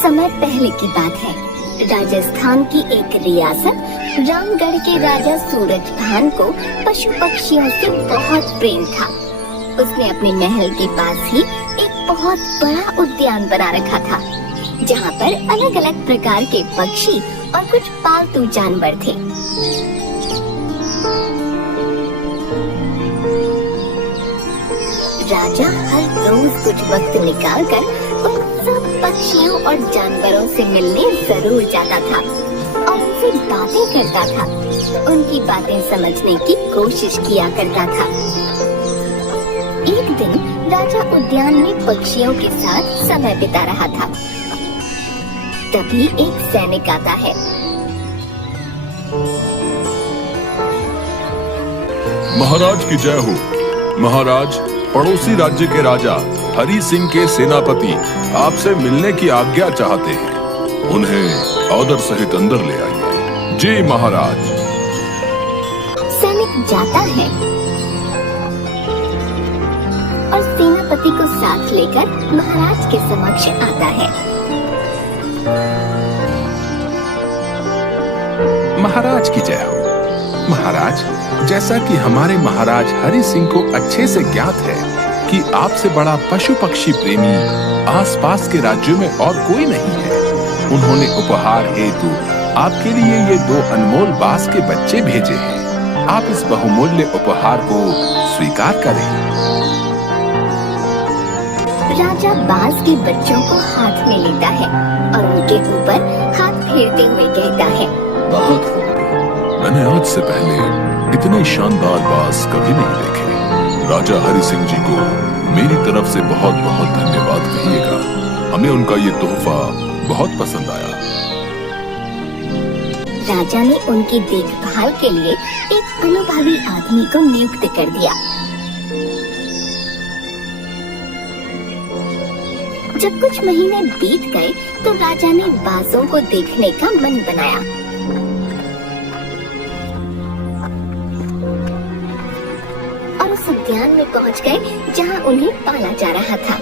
समय पहले की बात है। राजस्थान की एक रियासत रामगढ़ के राजा सूरजभान को पशु पक्षियों से बहुत प्रेम था। उसने अपने महल के पास ही एक बहुत बड़ा उद्यान बना रखा था, जहाँ पर अलग अलग प्रकार के पक्षी और कुछ पालतू जानवर थे। राजा हर रोज कुछ वक्त निकालकर उन सब पक्षियों और जानवरों से मिलने जरूर जाता था और उनसे बातें करता था। उनकी बातें समझने की कोशिश किया करता था। एक दिन राजा उद्यान में पक्षियों के साथ समय बिता रहा था। तभी एक सैनिक आता है। महाराज की जय हो। महाराज, पड़ोसी राज्य के राजा हरि सिंह के सेनापति आपसे मिलने की आज्ञा चाहते हैं। उन्हें आदर सहित अंदर ले आइए। जी महाराज। सैनिक जाता है और सेनापति को साथ लेकर महाराज के समक्ष आता है। महाराज की जय हो। महाराज, जैसा कि हमारे महाराज हरि सिंह को अच्छे से ज्ञात है कि आपसे बड़ा पशु पक्षी प्रेमी आसपास के राज्यों में और कोई नहीं है, उन्होंने उपहार हेतु आपके लिए ये 2 अनमोल बास के बच्चे भेजे हैं। आप इस बहुमूल्य उपहार को स्वीकार करें। राजा बास के बच्चों को हाथ में लेता है और उनके ऊपर हाथ फेरते हुए कहता है, बहुत खूब। मैंने आज से पहले इतने शानदार बास कभी नहीं देखे। राजा हरि सिंह जी को मेरी तरफ से बहुत बहुत धन्यवाद कहिएगा। हमें उनका ये तोहफा बहुत पसंद आया। राजा ने उनकी देखभाल के लिए एक अनुभवी आदमी को नियुक्त कर दिया। जब कुछ महीने बीत गए तो राजा ने बासों को देखने का मन बनाया। और उस उद्यान में पहुंच गए जहां उन्हें पाला जा रहा था।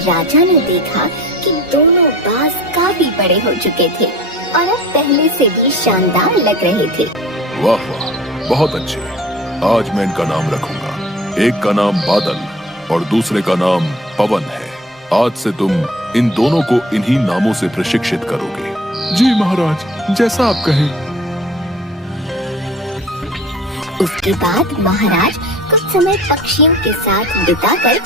राजा ने देखा कि दोनों बास काफी बड़े हो चुके थे और अब पहले से भी शानदार लग रहे थे। वाह वाह, बहुत अच्छे। आज मैं इनका नाम रखूंगा। एक का नाम बादल और दूसरे का नाम पवन है। आज से तुम इन दोनों को इन्हीं नामों से प्रशिक्षित करोगे। जी महाराज, जैसा आप कहें। उसके बाद महाराज कुछ समय पक्षियों के साथ बिताकर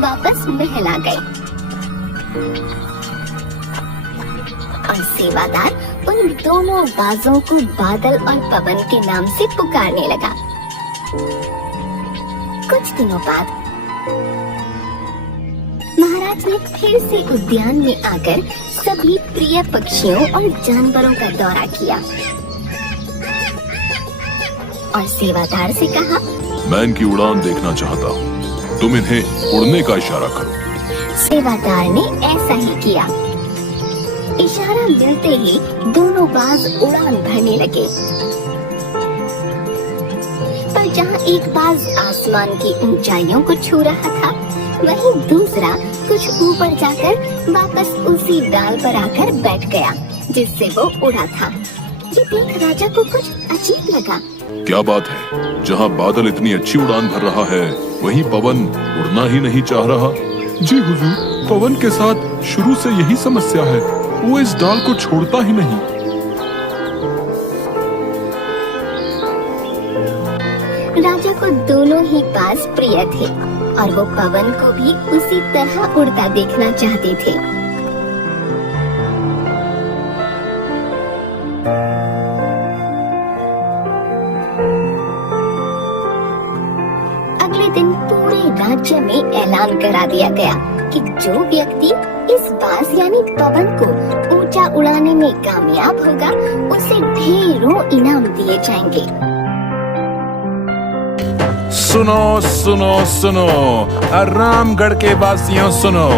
वापस महल आ गए और सेवादार उन दोनों बाजों को बादल और पवन के नाम से पुकारने लगा। कुछ दिनों बाद महाराज ने फिर से उद्यान में आकर सभी प्रिय पक्षियों और जानवरों का दौरा किया और सेवादार से कहा, मैं इनकी उड़ान देखना चाहता हूँ। तुम इन्हें उड़ने का इशारा करो। सेवादार ने ऐसा ही किया। इशारा मिलते ही दोनों बाज उड़ान भरने लगे। पर जहाँ एक बाज आसमान की ऊंचाइयों को छू रहा था, वहीं दूसरा कुछ ऊपर जाकर वापस उसी डाल पर आकर बैठ गया जिससे वो उड़ा था। ये देख राजा को कुछ अजीब लगा। क्या बात है, जहाँ बादल इतनी अच्छी उड़ान भर रहा है, वहीं पवन उड़ना ही नहीं चाह रहा। जी हुजूर, पवन के साथ शुरू से यही समस्या है। वो इस डाल को छोड़ता ही नहीं। राजा को दोनों ही बाज प्रिय थे और वो पवन को भी उसी तरह उड़ता देखना चाहते थे। अगले दिन पूरे राज्य में ऐलान करा दिया गया कि जो व्यक्ति इस बाज यानी पवन को ऊंचा उड़ाने में कामयाब होगा, उसे ढेरों इनाम दिए जाएंगे। सुनो सुनो सुनो, रामगढ़ के वासियों सुनो।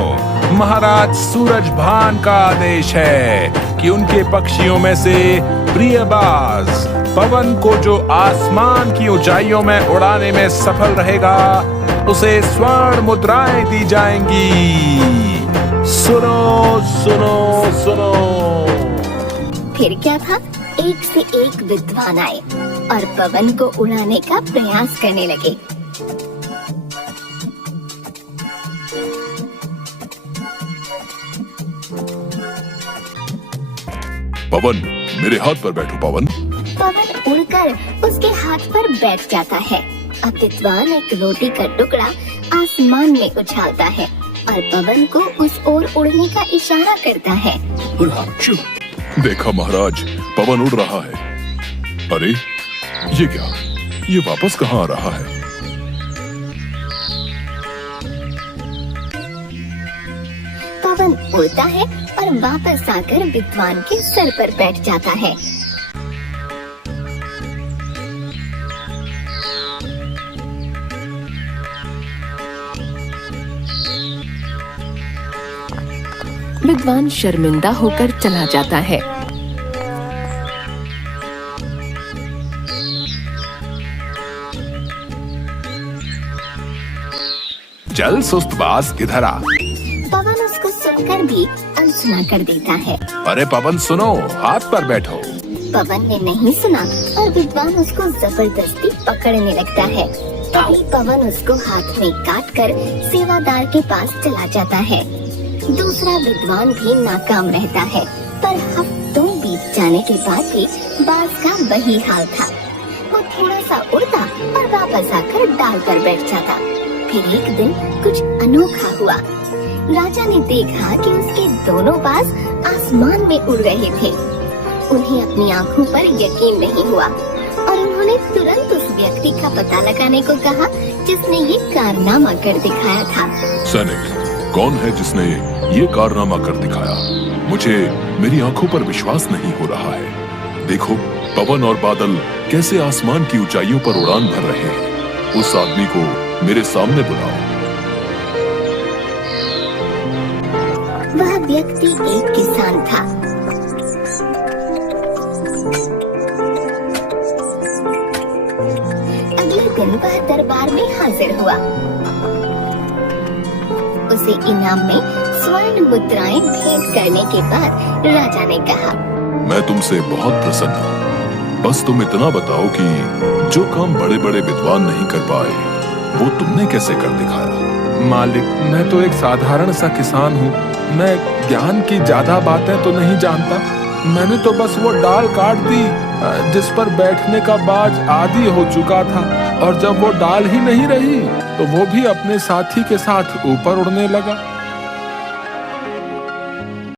महाराज सूरजभान का आदेश है कि उनके पक्षियों में से प्रिय बाज पवन को जो आसमान की ऊंचाइयों में उड़ाने में सफल रहेगा, उसे स्वर्ण मुद्राएं दी जाएंगी। सुनो सुनो सुनो। फिर क्या था, एक से एक विद्वान आए और पवन को उड़ाने का प्रयास करने लगे। पवन, मेरे हाथ पर बैठो पवन। पवन उड़कर उसके हाथ पर बैठ जाता है। अब विद्वान एक रोटी का टुकड़ा आसमान में उछालता है और पवन को उस ओर उड़ने का इशारा करता है। देखा महाराज, पवन उड़ रहा है। अरे ये क्या, ये वापस कहाँ आ रहा है? पवन उड़ता है और वापस आकर विद्वान के सर पर बैठ जाता है। विद्वान शर्मिंदा होकर चला जाता है। चल सुस्तबाज, इधर आ। पवन उसको सुनकर भी अनसुना कर देता है। अरे पवन सुनो, हाथ पर बैठो। पवन ने नहीं सुना और विद्वान उसको जबरदस्ती पकड़ने लगता है। तभी पवन उसको हाथ में काटकर सेवादार के पास चला जाता है। दूसरा विद्वान भी नाकाम रहता है, पर हफ्तों बीत जाने के बाद भी बाज का वही हाल था। वो थोड़ा सा उड़ता और वापस आकर डाल पर बैठ जाता। फिर एक दिन कुछ अनोखा हुआ। राजा ने देखा कि उसके दोनों बाज आसमान में उड़ रहे थे। उन्हें अपनी आंखों पर यकीन नहीं हुआ और उन्होंने तुरंत उस व्यक्ति का पता लगाने को कहा जिसने ये कारनामा कर दिखाया था। सैनिक, कौन है जिसने ये कारनामा कर दिखाया? मुझे मेरी आंखों पर विश्वास नहीं हो रहा है। देखो, पवन और बादल कैसे आसमान की ऊंचाइयों पर उड़ान भर रहे हैं। उस आदमी को मेरे सामने बुलाओ। वह व्यक्ति एक किसान था। अगले दिन वह दरबार में हाजिर हुआ। उसे इनाम में स्वर्ण मुद्राएं भेंट करने के बाद राजा ने कहा, मैं तुमसे बहुत प्रसन्न हूँ। बस तुम इतना बताओ कि जो काम बड़े बड़े विद्वान नहीं कर पाए, वो तुमने कैसे कर दिखाया? मालिक, मैं तो एक साधारण सा किसान हूँ। मैं ज्ञान की ज्यादा बातें तो नहीं जानता। मैंने तो बस वो डाल काट दी जिस पर बैठने का बाज आदी हो चुका था, और जब वो डाल ही नहीं रही तो वो भी अपने साथी के साथ ऊपर उड़ने लगा।